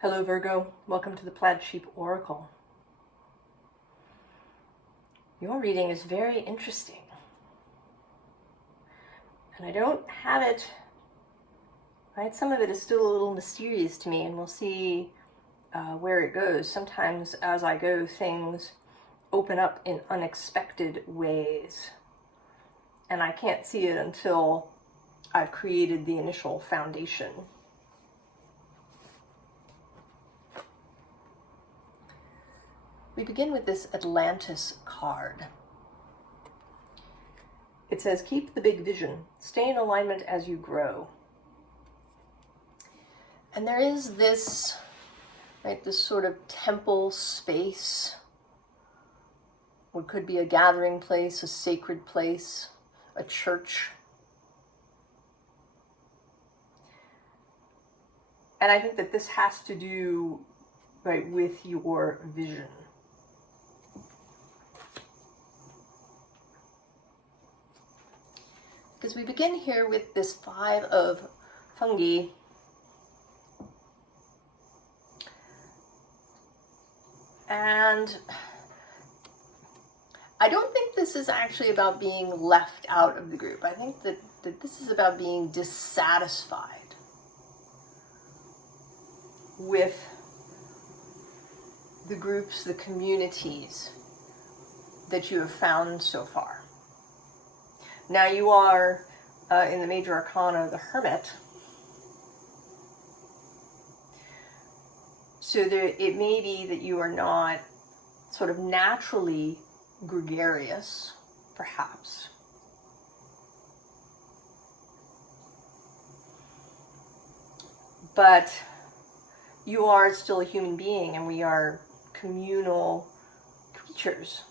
Hello Virgo, welcome to the Plaid Sheep Oracle. Your reading is very interesting. And I don't have it, right? Some of it is still a little mysterious to me, and we'll see where it goes. Sometimes as I go, things open up in unexpected ways. And I can't see it until I've created the initial foundation. We begin with this Atlantis card. It says, keep the big vision. Stay in alignment as you grow. And there is this, right, this sort of temple space. What could be a gathering place, a sacred place, a church. And I think that this has to do, right, with your vision. Because we begin here with this 5 of fungi. And I don't think this is actually about being left out of the group. I think that this is about being dissatisfied with the groups, the communities that you have found so far. Now you are in the Major Arcana, the Hermit. So it may be that you are not sort of naturally gregarious, perhaps. But you are still a human being, and we are communal creatures.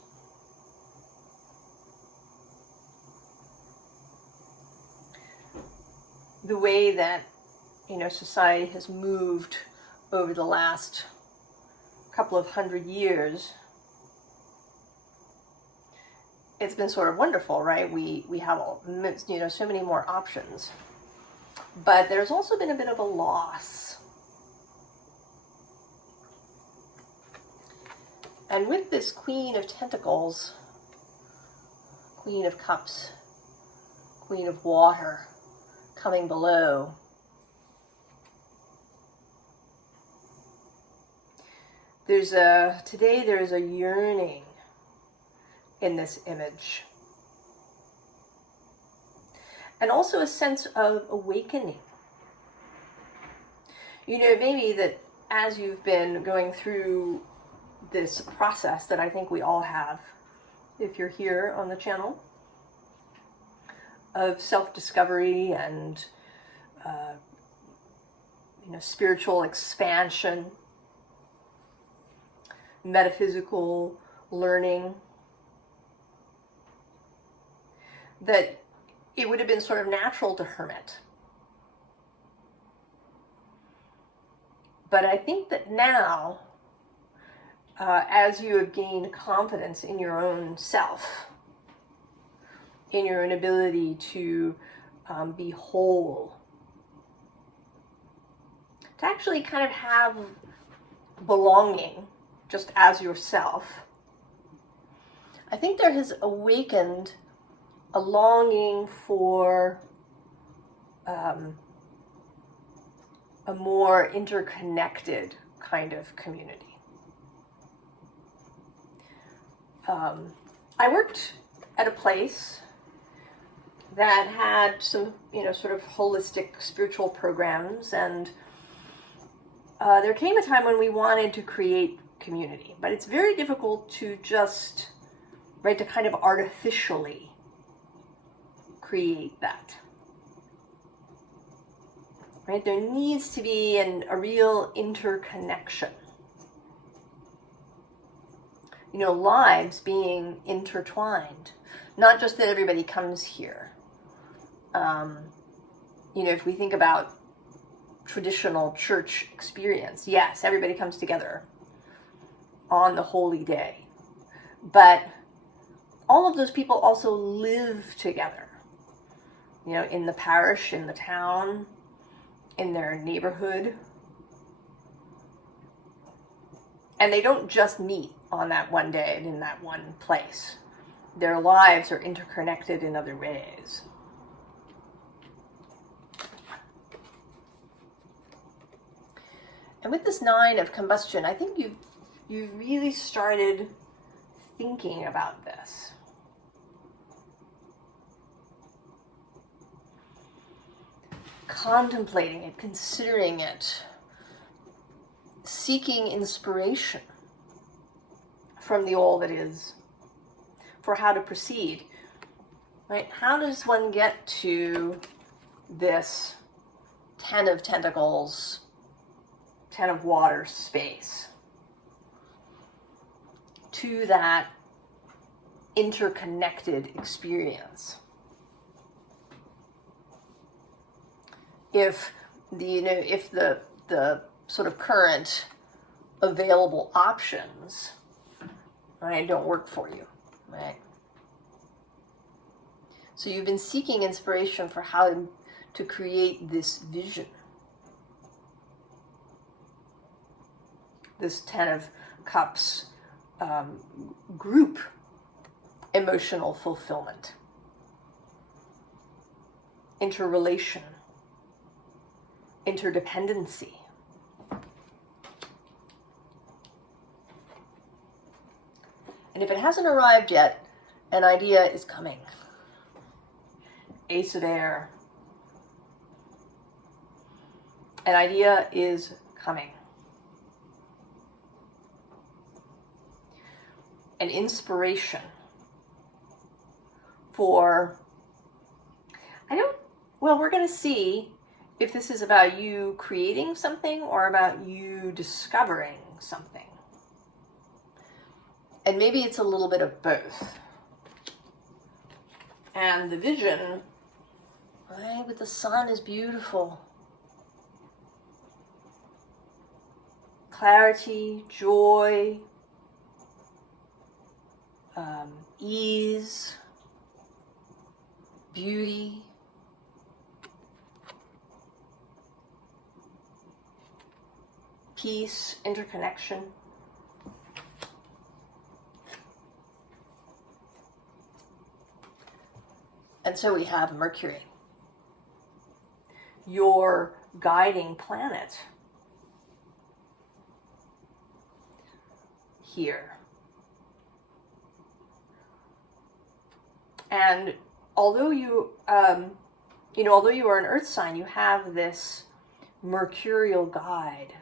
The way that, society has moved over the last couple of 100 years, it's been sort of wonderful, right? We have so many more options. But there's also been a bit of a loss. And with this Queen of Pentacles, Queen of Cups, Queen of Water coming below, today there's a yearning in this image. And also a sense of awakening. Maybe that as you've been going through this process that I think we all have, if you're here on the channel, of self-discovery and spiritual expansion, metaphysical learning, that it would have been sort of natural to hermit. But I think that now, as you have gained confidence in your own self, in your own ability to be whole, to actually kind of have belonging just as yourself, I think there has awakened a longing for a more interconnected kind of community. I worked at a place that had some, sort of holistic spiritual programs, and there came a time when we wanted to create community, but it's very difficult to just, to kind of artificially create that. Right? There needs to be a real interconnection. Lives being intertwined. Not just that everybody comes here. If we think about traditional church experience, yes, everybody comes together on the holy day. But all of those people also live together. In the parish, in the town, in their neighborhood. And they don't just meet on that one day and in that one place. Their lives are interconnected in other ways. And with this 9 of combustion, I think you've really started thinking about this. Contemplating it, considering it, seeking inspiration from the all that is for how to proceed, right? How does one get to this 10 of Pentacles, 10 of Water space, to that interconnected experience? If the sort of current available options, right, don't work for you, right? So you've been seeking inspiration for how to create this vision, this 10 of Cups group emotional fulfillment, interrelation, interdependency. And if it hasn't arrived yet, an idea is coming. Ace of Air. An idea is coming. An inspiration for, we're going to see if this is about you creating something or about you discovering something. And maybe it's a little bit of both. And the vision, right, with the sun is beautiful. Clarity, joy, ease, beauty. Peace, interconnection. And so we have Mercury, your guiding planet, here. And although although you are an earth sign, you have this mercurial guide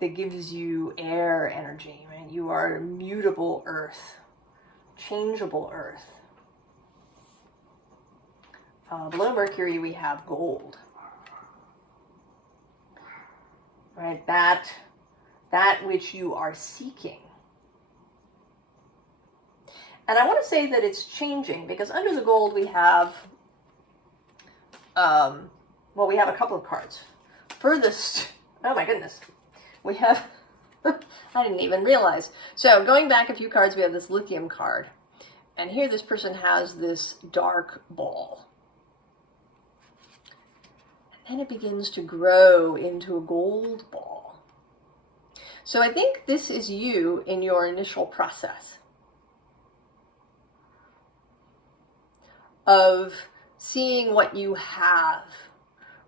that gives you air energy, right? You are a mutable earth, changeable earth. Below Mercury, we have gold, right? That which you are seeking. And I want to say that it's changing because under the gold we have, we have a couple of cards. Furthest, oh my goodness, we have, I didn't even realize. So going back a few cards, we have this lithium card. And here this person has this dark ball. And then it begins to grow into a gold ball. So I think this is you in your initial process of seeing what you have,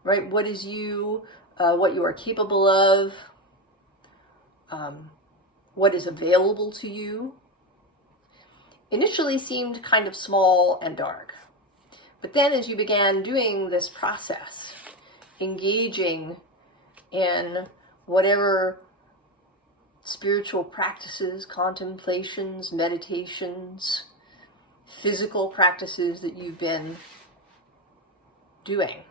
right? What is you, what you are capable of, what is available to you. Initially seemed kind of small and dark. But then as you began doing this process, engaging in whatever spiritual practices, contemplations, meditations, physical practices that you've been doing,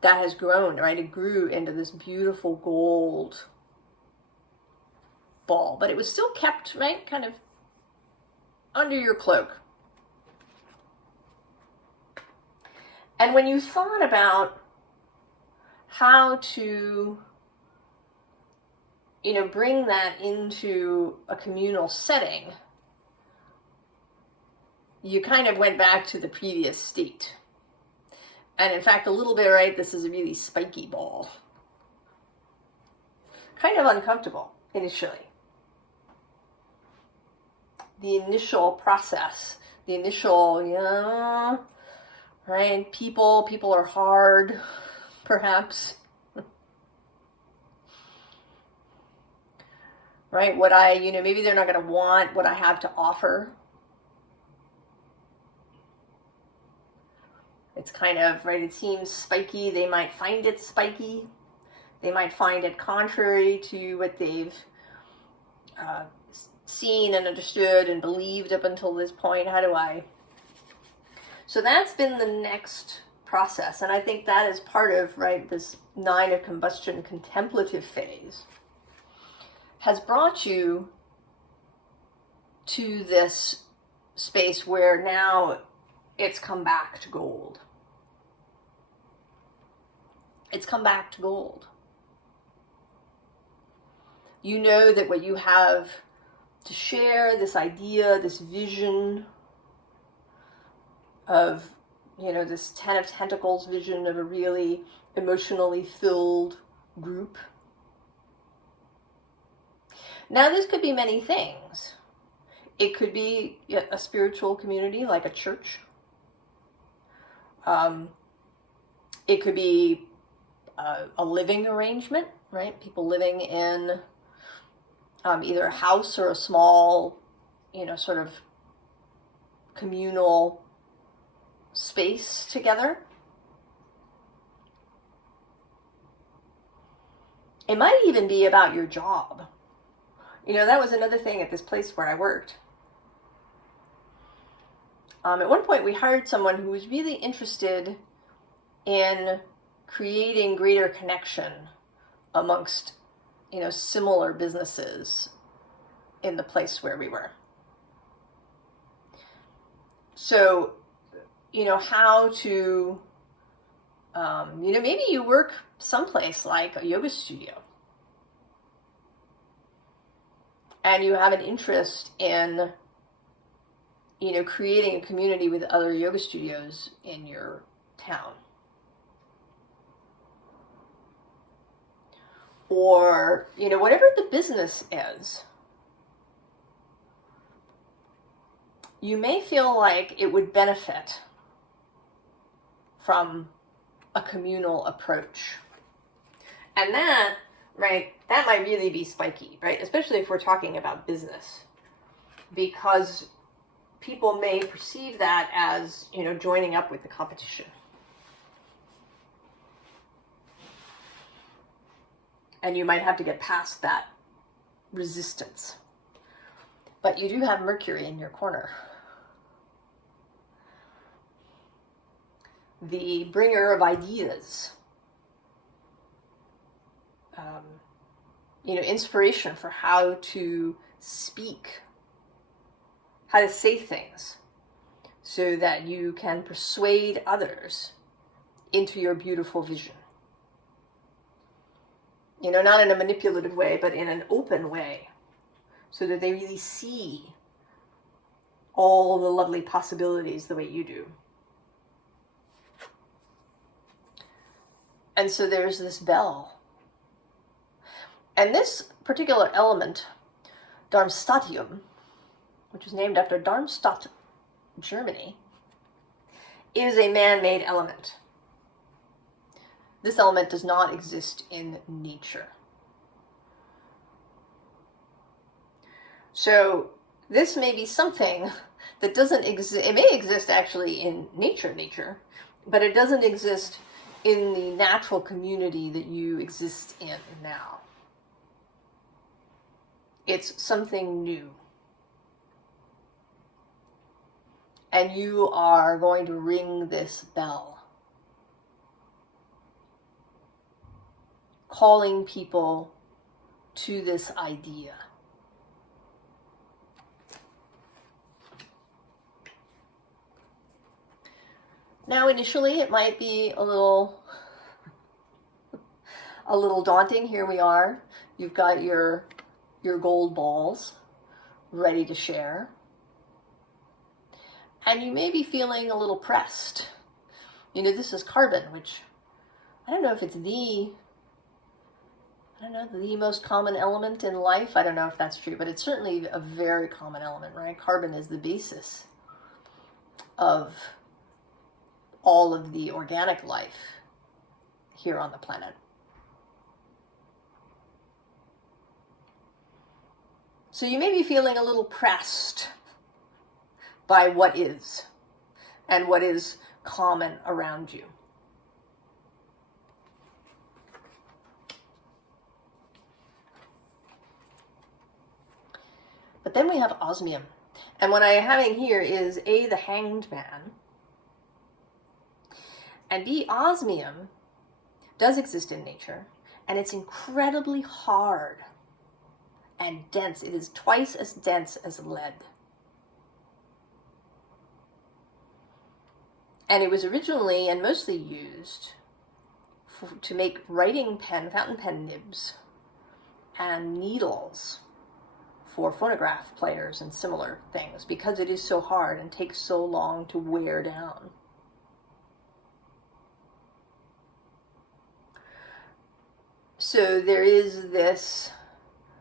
that has grown, right? It grew into this beautiful gold ball, but it was still kept, right, kind of under your cloak. And when you thought about how to, bring that into a communal setting, you kind of went back to the previous state. And in fact, a little bit, right, this is a really spiky ball. Kind of uncomfortable. initially. The initial process, the initial, yeah, right? People are hard, perhaps. Right? What I, maybe they're not going to want what I have to offer. It's kind of, right, it seems spiky. They might find it spiky. They might find it contrary to what they've seen and understood and believed up until this point. How do I? So that's been the next process. And I think that is part of, right, this 9 of combustion contemplative phase has brought you to this space where now it's come back to gold. It's come back to gold. You know that what you have to share, this idea, this vision of, this 10 of Pentacles vision of a really emotionally filled group. Now, this could be many things. It could be a spiritual community like a church. It could be a living arrangement, right? People living in either a house or a small, sort of communal space together. It might even be about your job. That was another thing at this place where I worked. At one point, we hired someone who was really interested in creating greater connection amongst, similar businesses in the place where we were. So, how to, maybe you work someplace like a yoga studio. And you have an interest in, creating a community with other yoga studios in your town. Or, whatever the business is, you may feel like it would benefit from a communal approach. And that, right, that might really be spiky, right? Especially if we're talking about business. Because people may perceive that as, joining up with the competition. And you might have to get past that resistance. But you do have Mercury in your corner. The bringer of ideas. Inspiration for how to speak, how to say things, so that you can persuade others into your beautiful vision. Not in a manipulative way, but in an open way, so that they really see all the lovely possibilities the way you do. And so there's this bell. And this particular element, Darmstadtium, which is named after Darmstadt, Germany, is a man-made element. This element does not exist in nature. So this may be something that doesn't exist. It may exist actually in nature, but it doesn't exist in the natural community that you exist in now. It's something new. And you are going to ring this bell, calling people to this idea. Now, initially, it might be a little daunting. Here we are. You've got your gold balls ready to share. And you may be feeling a little pressed. This is carbon, which I don't know if it's I don't know, the most common element in life. I don't know if that's true, but it's certainly a very common element, right? Carbon is the basis of all of the organic life here on the planet. So you may be feeling a little pressed by what is and what is common around you. But then we have osmium. And what I'm having here is A, the Hanged Man, and B, osmium does exist in nature, and it's incredibly hard and dense. It is twice as dense as lead. And it was originally and mostly used to make writing pen, fountain pen nibs, and needles for phonograph players and similar things, because it is so hard and takes so long to wear down. So there is this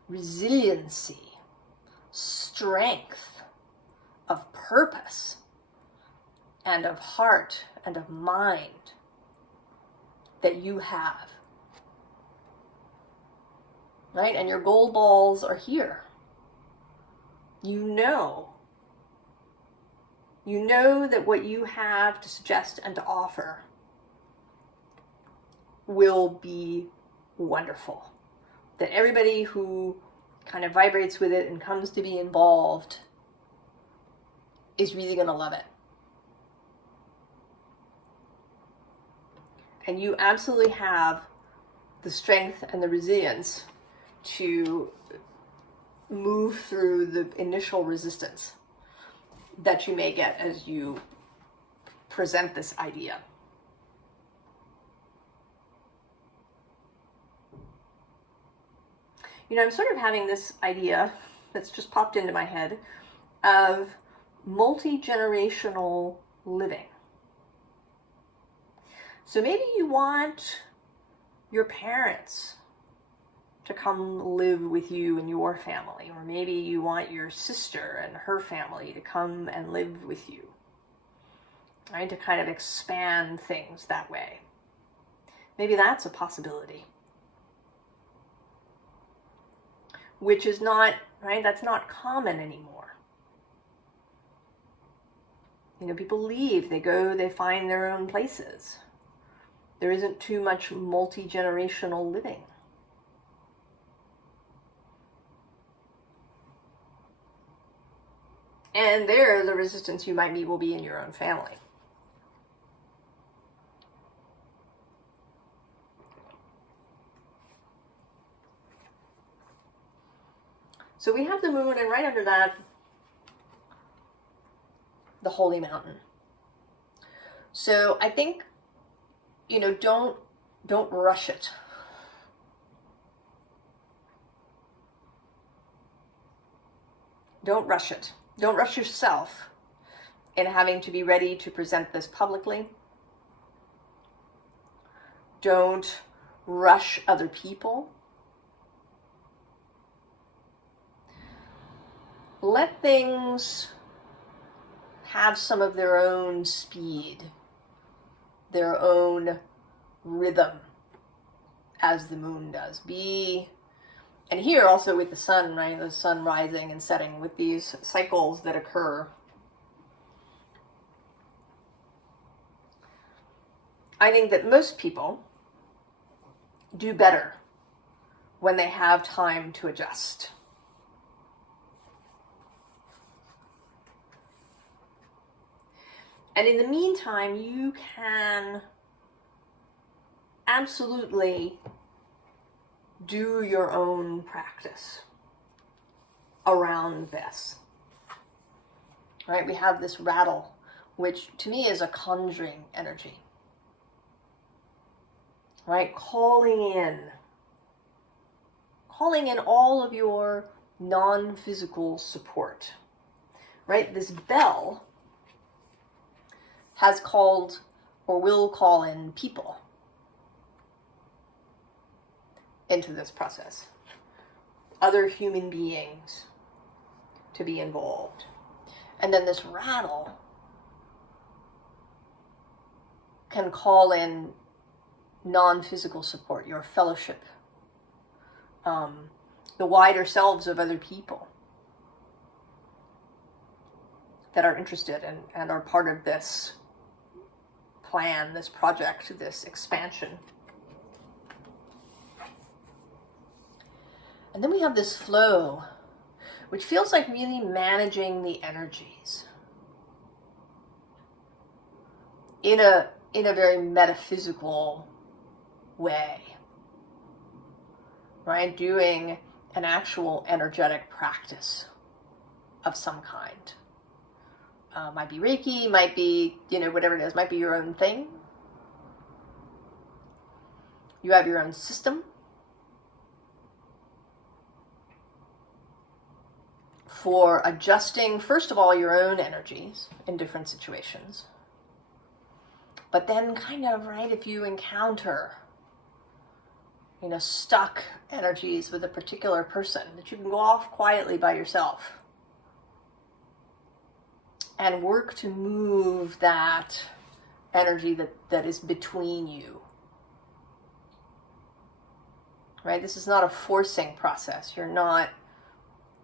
resiliency, strength of purpose and of heart and of mind that you have, right? And your gold balls are here. You know that what you have to suggest and to offer will be wonderful. That everybody who kind of vibrates with it and comes to be involved is really going to love it. And you absolutely have the strength and the resilience to move through the initial resistance that you may get as you present this idea. You know, I'm sort of having this idea that's just popped into my head of multi-generational living. So maybe you want your parents to come live with you and your family, or maybe you want your sister and her family to come and live with you, right? To kind of expand things that way. Maybe that's a possibility. Which is not, right? That's not common anymore. You know, people leave, they go, they find their own places. There isn't too much multi-generational living. And there, the resistance you might meet will be in your own family. So we have the moon, and right under that, the holy mountain. So I think, you know, don't rush it. Don't rush it. Don't rush yourself in having to be ready to present this publicly. Don't rush other people. Let things have some of their own speed, their own rhythm, as the moon does. And here also with the sun, right? The sun rising and setting with these cycles that occur. I think that most people do better when they have time to adjust. And in the meantime, you can absolutely do your own practice around this. Right? We have this rattle, which to me is a conjuring energy. Right? Calling in all of your non-physical support. Right? This bell has called or will call in people. into this process. Other human beings to be involved. And then this rattle can call in non-physical support, your fellowship, the wider selves of other people that are interested and are part of this plan, this project, this expansion. And then we have this flow, which feels like really managing the energies in a very metaphysical way, right? Doing an actual energetic practice of some kind. Might be Reiki, might be, whatever it is, might be your own thing. You have your own system for adjusting, first of all, your own energies in different situations. But then kind of, right, if you encounter, stuck energies with a particular person, that you can go off quietly by yourself and work to move that energy that is between you. Right? This is not a forcing process. You're not,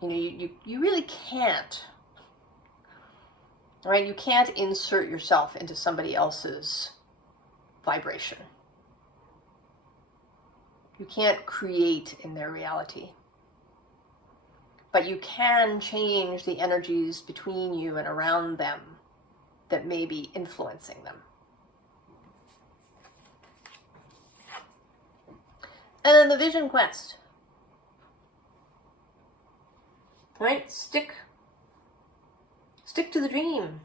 you really can't, right? You can't insert yourself into somebody else's vibration. You can't create in their reality. But you can change the energies between you and around them that may be influencing them. And then the vision quest. Right? Stick to the dream.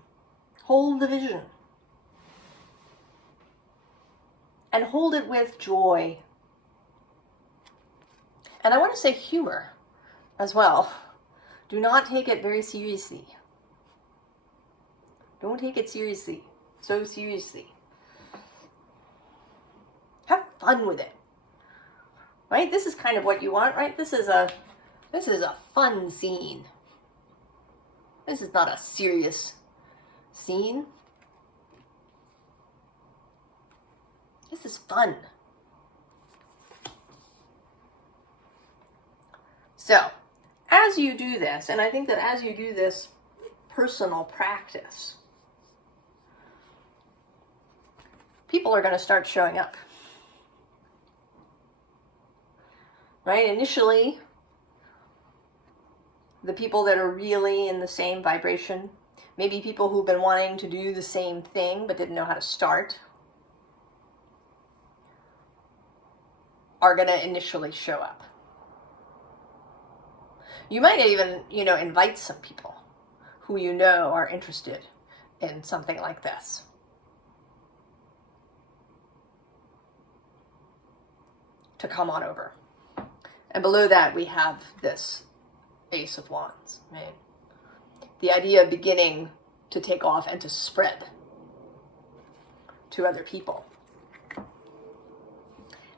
Hold the vision. And hold it with joy. And I want to say humor as well. Do not take it very seriously. Don't take it seriously. So seriously. Have fun with it. Right? This is kind of what you want, right? This is a fun scene. This is not a serious scene. This is fun. So, as you do this, and I think that as you do this personal practice, people are going to start showing up. Right? Initially, the people that are really in the same vibration, maybe people who've been wanting to do the same thing but didn't know how to start, are going to initially show up. You might even, invite some people who are interested in something like this. To come on over. And below that we have this Ace of Wands, right? The idea of beginning to take off and to spread to other people.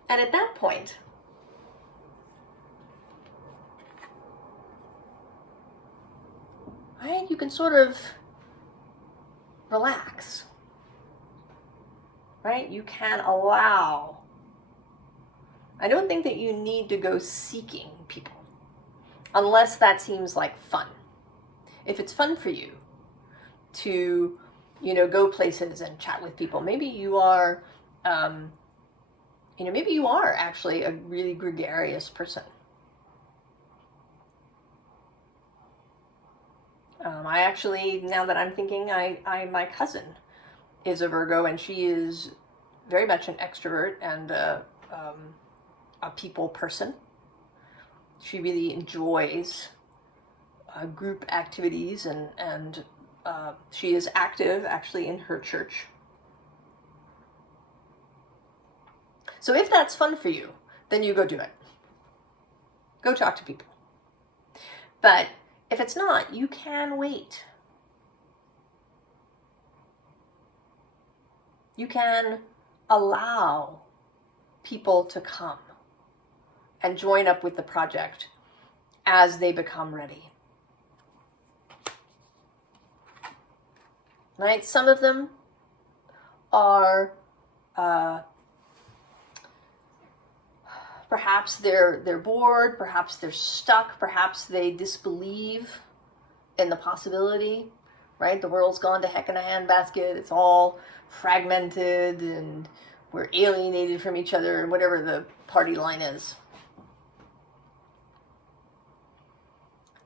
And at that point, right, you can sort of relax, right? You can allow. I don't think that you need to go seeking people unless that seems like fun. If it's fun for you to, go places and chat with people, maybe you are, maybe you are actually a really gregarious person. I actually, now that I'm thinking, my cousin is a Virgo, and she is very much an extrovert and a people person. She really enjoys group activities, and she is active actually in her church. So if that's fun for you, then you go do it. Go talk to people. But if it's not, you can wait. You can allow people to come and join up with the project as they become ready. Right? Some of them are perhaps they're bored, perhaps they're stuck, perhaps they disbelieve in the possibility, right? The world's gone to heck in a handbasket, it's all fragmented and we're alienated from each other, and whatever the party line is.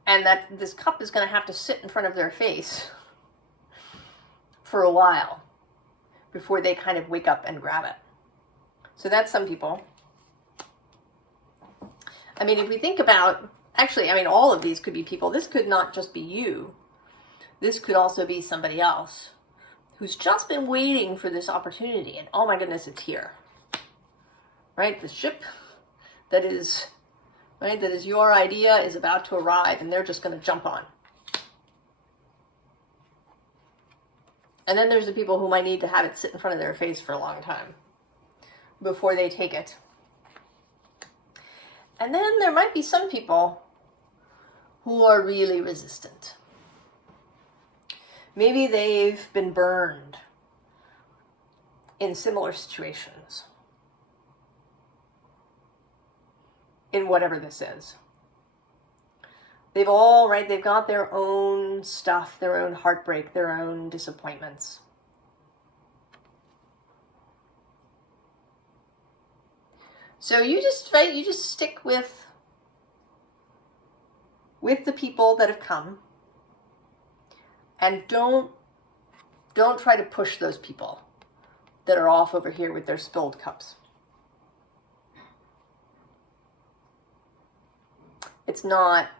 And that this cup is going to have to sit in front of their face for a while before they kind of wake up and grab it. So that's some people. I mean, if we think about, actually, I mean, all of these could be people. This could not just be you. This could also be somebody else who's just been waiting for this opportunity, and oh my goodness, it's here. Right? The ship that is, right, that is your idea is about to arrive, and they're just going to jump on. And then there's the people who might need to have it sit in front of their face for a long time before they take it. And then there might be some people who are really resistant. Maybe they've been burned in similar situations, in whatever this is. They've all, right, they've got their own stuff, their own heartbreak, their own disappointments. So you just, right, you just stick with the people that have come, and don't try to push those people that are off over here with their spilled cups. It's not,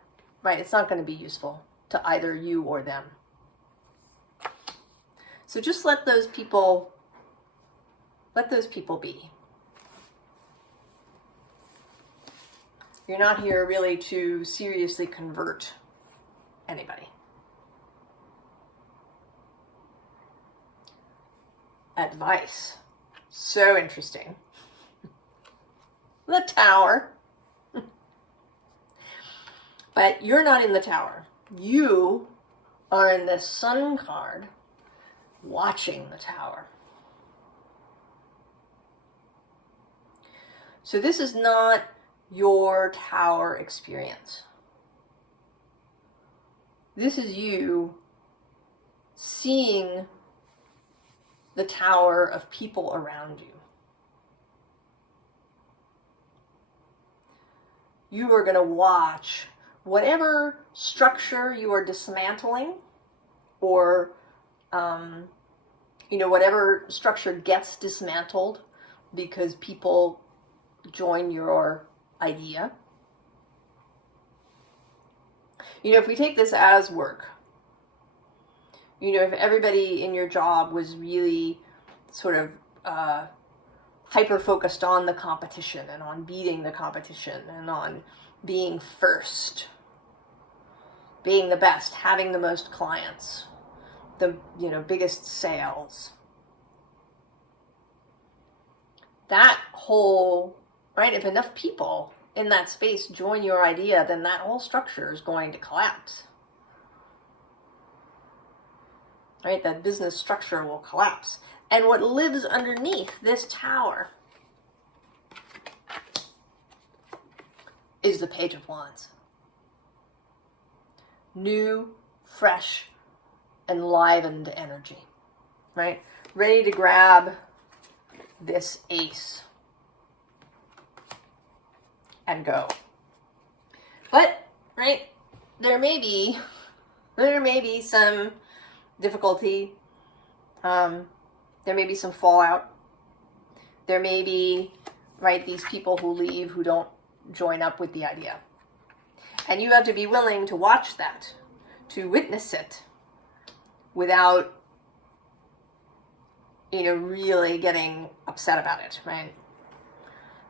right, it's not going to be useful to either you or them. So just let those people be. You're not here really to seriously convert anybody. Advice. So interesting. The Tower. But you're not in the Tower. You are in the Sun card watching the Tower. So this is not your Tower experience. This is you seeing the Tower of people around you. You are going to watch whatever structure you are dismantling, or whatever structure gets dismantled because people join your idea. If we take this as work, if everybody in your job was really sort of hyper-focused on the competition and on beating the competition and on being first, being the best, having the most clients, the biggest sales, that whole, right, if enough people in that space join your idea, then that whole structure is going to collapse. Right, that business structure will collapse. And what lives underneath this Tower is the Page of Wands. New, fresh, enlivened energy, right? Ready to grab this ace and go. But, right, there may be some difficulty. There may be some fallout. There may be, right, these people who leave who don't join up with the idea. And you have to be willing to watch that, to witness it, without, really getting upset about it, right?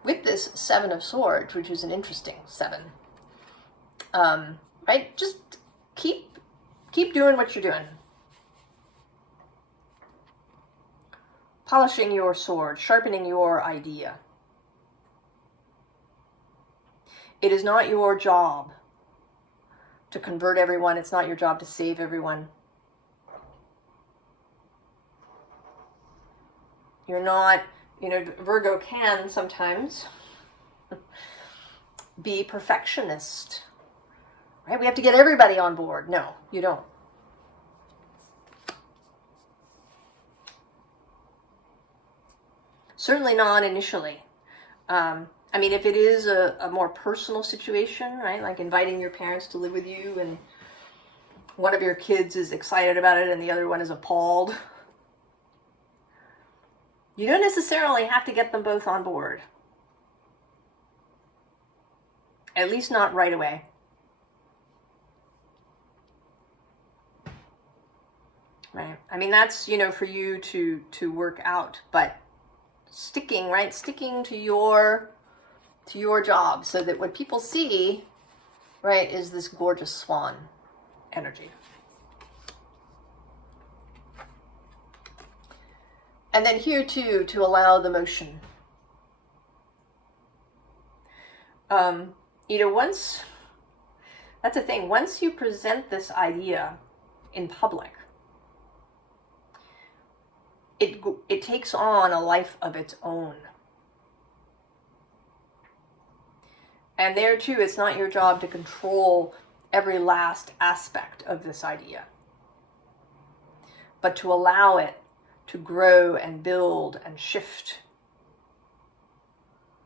With this Seven of Swords, which is an interesting seven, right? Just keep doing what you're doing. Polishing your sword, sharpening your idea. It is not your job to convert everyone. It's not your job to save everyone. You're not, Virgo can sometimes be perfectionist, right? We have to get everybody on board. No, you don't. Certainly not initially. If it is a more personal situation, right? Like inviting your parents to live with you and one of your kids is excited about it and the other one is appalled. You don't necessarily have to get them both on board. At least not right away. Right? That's, for you to work out, but sticking to your job so that what people see, right, is this gorgeous swan energy. And then here too, to allow the motion. That's the thing, once you present this idea in public, it takes on a life of its own. And there too, it's not your job to control every last aspect of this idea, but to allow it to grow and build and shift.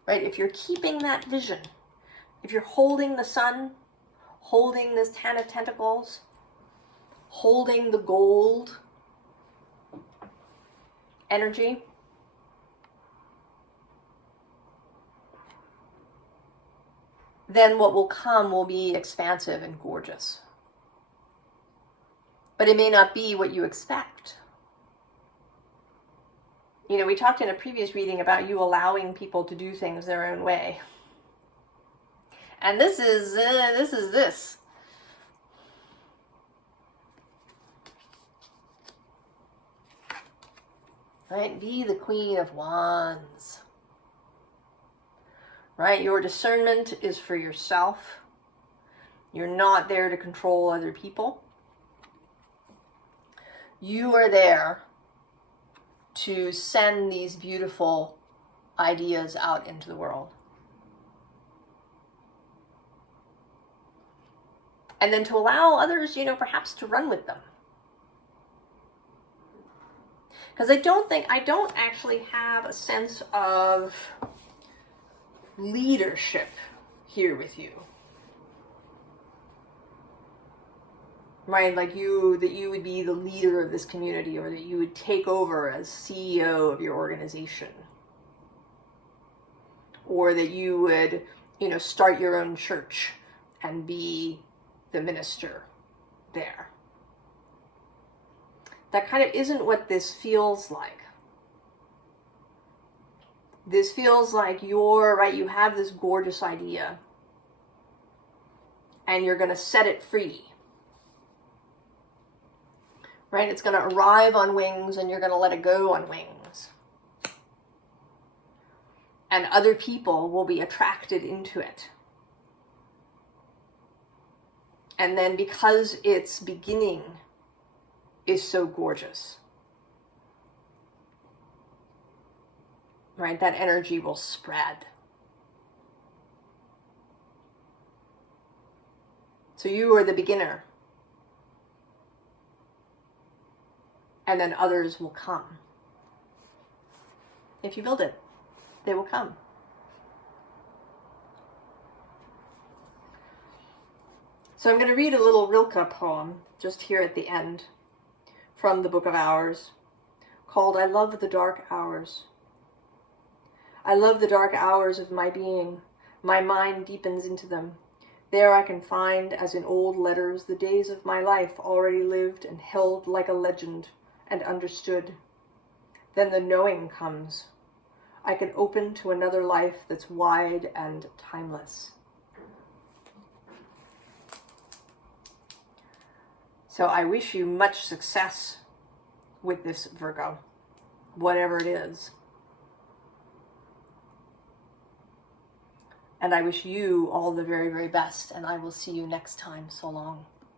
Right? If you're keeping that vision, if you're holding the sun, holding this 10 of Pentacles, holding the gold energy, then what will come will be expansive and gorgeous. But it may not be what you expect. We talked in a previous reading about you allowing people to do things their own way. And this is this. Right? Be the Queen of Wands. Right? Your discernment is for yourself. You're not there to control other people. You are there to send these beautiful ideas out into the world. And then to allow others, perhaps to run with them. Because I don't actually have a sense of leadership here with you. Right? Like that you would be the leader of this community, or that you would take over as CEO of your organization. Or that you would, start your own church and be the minister there. That kind of isn't what this feels like. This feels like you have this gorgeous idea and you're going to set it free. Right? It's going to arrive on wings and you're going to let it go on wings. And other people will be attracted into it. And then because its beginning is so gorgeous, right, that energy will spread. So you are the beginner. And then others will come. If you build it, they will come. So I'm going to read a little Rilke poem just here at the end from the Book of Hours called I Love the Dark Hours. I love the dark hours of my being. My mind deepens into them. There I can find, as in old letters, the days of my life already lived and held like a legend and understood. Then the knowing comes. I can open to another life that's wide and timeless. So I wish you much success with this, Virgo, whatever it is. And I wish you all the very, very best, and I will see you next time. So long.